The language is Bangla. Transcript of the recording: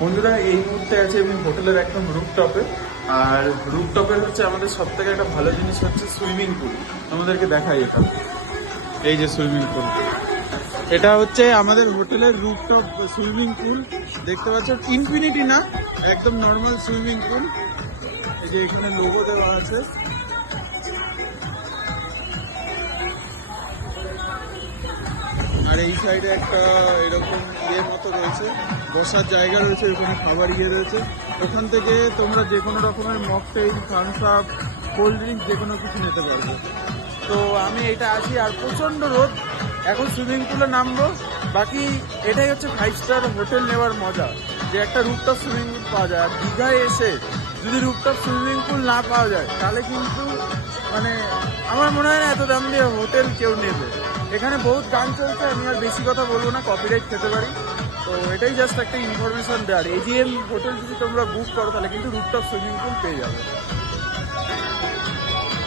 বন্ধুরা এই মুহূর্তে আছে আমি হোটেলের একদম রুফটপে। আর রুফটপের হচ্ছে আমাদের সব থেকে একটা ভালো জিনিস হচ্ছে সুইমিং পুল। আমাদেরকে দেখাই এটা, এই যে সুইমিং পুল, এটা হচ্ছে আমাদের হোটেলের রুফটপ সুইমিং পুল। দেখতে পাচ্ছেন ইনফিনিটি না, একদম নর্মাল সুইমিং পুল। এই যে এখানে লোগো দেওয়া আছে। আর এই সাইডে একটা এরকম ইয়ের মতো রয়েছে, বসার জায়গা রয়েছে, ওখানে খাবার ইয়ে রয়েছে। ওখান থেকে তোমরা যে কোনো রকমের mocktail, Thums Up, cold drink যে কোনো কিছু নিতে পারবে। তো আমি এটা আছি, আর প্রচণ্ড রোদ, এখন সুইমিং পুলে নামবো। বাকি এটাই হচ্ছে 5 স্টার হোটেল নেওয়ার মজা, যে একটা রুফটপ সুইমিং পুল পাওয়া যায়। আর দীঘায় এসে যদি রুফটপ সুইমিং পুল না পাওয়া যায় তাহলে কিন্তু মানে আমার মনে হয় না এত দাম দিয়ে হোটেল কেউ নেবে। এখানে বহুত গান চলছে, আমি আর বেশি কথা বলবো না, কপিরাইট খেতে পারি। তো এটাই জাস্ট একটা ইনফরমেশন দেওয়ার। এজিএম হোটেল যদি তোমরা বুক করো তাহলে কিন্তু রুফটপ সুইমিং পুল পেয়ে যাবে।